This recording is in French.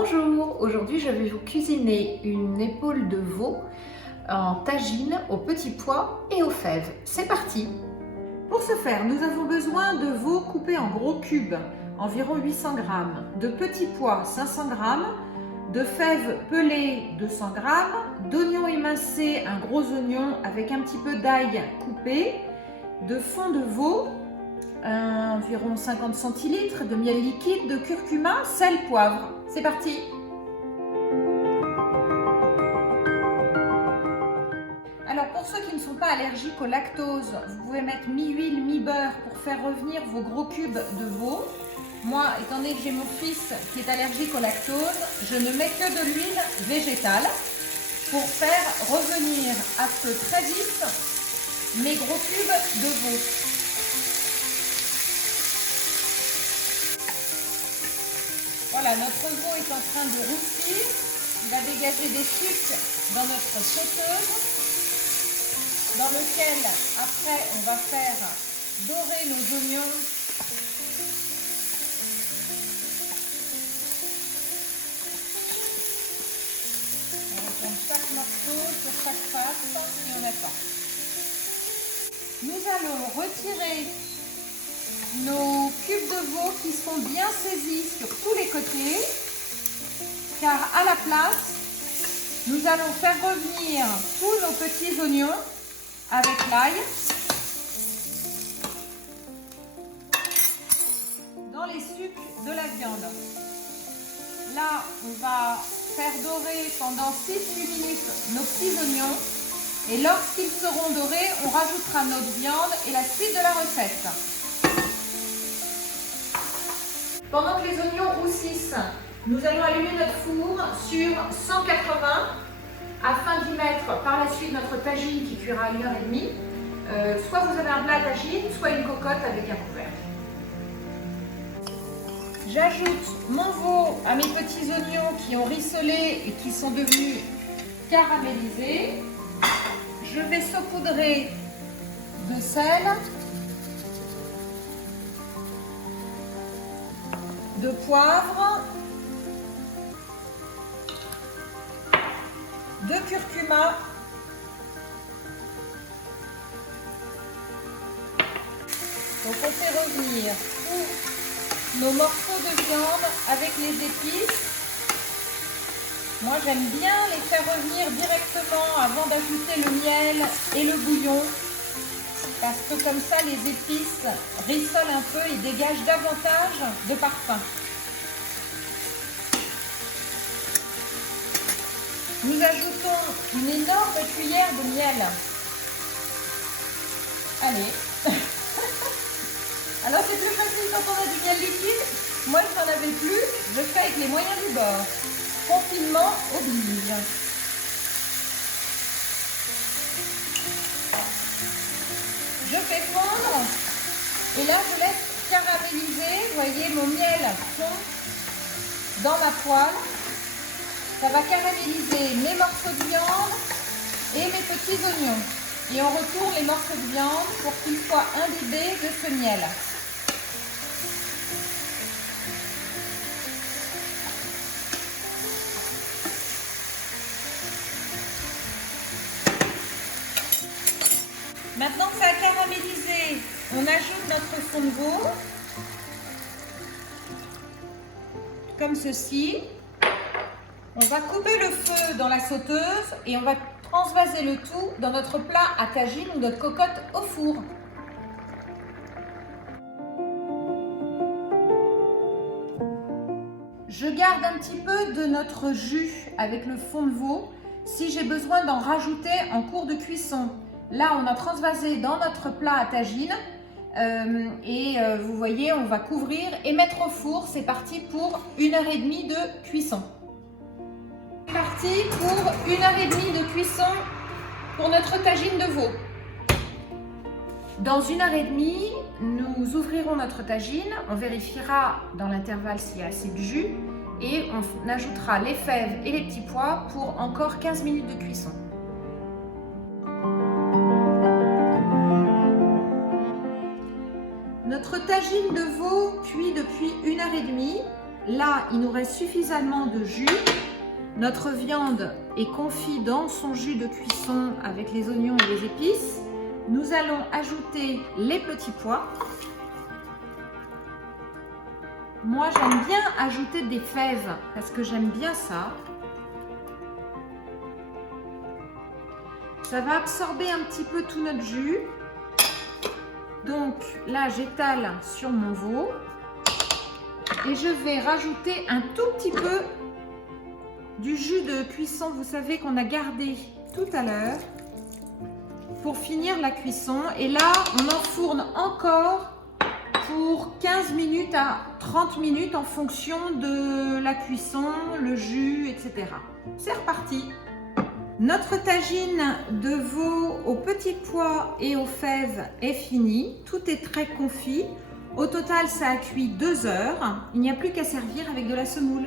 Bonjour, aujourd'hui je vais vous cuisiner une épaule de veau en tagine aux petits pois et aux fèves. C'est parti! Pour ce faire, nous avons besoin de veau coupé en gros cubes, environ 800 g, de petits pois 500 g, de fèves pelées 200 g, d'oignons émincés, un gros oignon avec un petit peu d'ail coupé, de fond de veau, environ 50 centilitres, de miel liquide, de curcuma, sel, poivre. C'est parti! Alors pour ceux qui ne sont pas allergiques au lactose, vous pouvez mettre mi-huile, mi-beurre pour faire revenir vos gros cubes de veau. Moi, étant donné que j'ai mon fils qui est allergique au lactose, je ne mets que de l'huile végétale pour faire revenir à feu très vite mes gros cubes de veau. Voilà, notre veau est en train de rougir. Il va dégager des sucs dans notre sauteuse, dans lequel après on va faire dorer nos oignons. On retourne chaque morceau sur chaque face et on attend. Nous allons retirer nos cubes de veau qui sont bien saisis sur tous les côtés, car à la place, nous allons faire revenir tous nos petits oignons avec l'ail dans les sucs de la viande. Là, on va faire dorer pendant 6-8 minutes nos petits oignons et lorsqu'ils seront dorés, on rajoutera notre viande et la suite de la recette. Pendant que les oignons roussissent, nous allons allumer notre four sur 180 afin d'y mettre par la suite notre tagine qui cuira à 1h30. Soit vous avez un plat à tagine, soit une cocotte avec un couvercle. J'ajoute mon veau à mes petits oignons qui ont rissolé et qui sont devenus caramélisés. Je vais saupoudrer de sel, de poivre, de curcuma, donc on fait revenir tous nos morceaux de viande avec les épices. Moi j'aime bien les faire revenir directement avant d'ajouter le miel et le bouillon, parce que comme ça les épices rissolent un peu et dégagent davantage de parfum. Nous ajoutons une énorme cuillère de miel. Allez. Alors c'est plus facile quand on a du miel liquide. Moi je n'en avais plus, je fais avec les moyens du bord. Confinement oblige. Je fais fondre et là je laisse caraméliser. Vous voyez, mon miel fond dans ma poêle. Ça va caraméliser mes morceaux de viande et mes petits oignons. Et on retourne les morceaux de viande pour qu'ils soient imbibés de ce miel. Maintenant que ça a caramélisé, on ajoute notre fond de veau, comme ceci. On va couper le feu dans la sauteuse et on va transvaser le tout dans notre plat à tagine ou notre cocotte au four. Je garde un petit peu de notre jus avec le fond de veau si j'ai besoin d'en rajouter en cours de cuisson. Là, on a transvasé dans notre plat à tagine vous voyez, on va couvrir et mettre au four. C'est parti pour 1h30 de cuisson. C'est parti pour 1h30 de cuisson pour notre tagine de veau. Dans 1h30, nous ouvrirons notre tagine, on vérifiera dans l'intervalle s'il y a assez de jus et on ajoutera les fèves et les petits pois pour encore 15 minutes de cuisson. Notre tagine de veau cuit depuis 1h30. Là, il nous reste suffisamment de jus. Notre viande est confite dans son jus de cuisson avec les oignons et les épices. Nous allons ajouter les petits pois. Moi, j'aime bien ajouter des fèves parce que j'aime bien ça. Ça va absorber un petit peu tout notre jus. Donc là, j'étale sur mon veau. Et je vais rajouter un tout petit peu du jus de cuisson, vous savez, qu'on a gardé tout à l'heure pour finir la cuisson. Et là, on enfourne encore pour 15 minutes à 30 minutes en fonction de la cuisson, le jus, etc. C'est reparti. Notre tagine de veau aux petits pois et aux fèves est finie. Tout est très confit. Au total, ça a cuit 2 heures. Il n'y a plus qu'à servir avec de la semoule.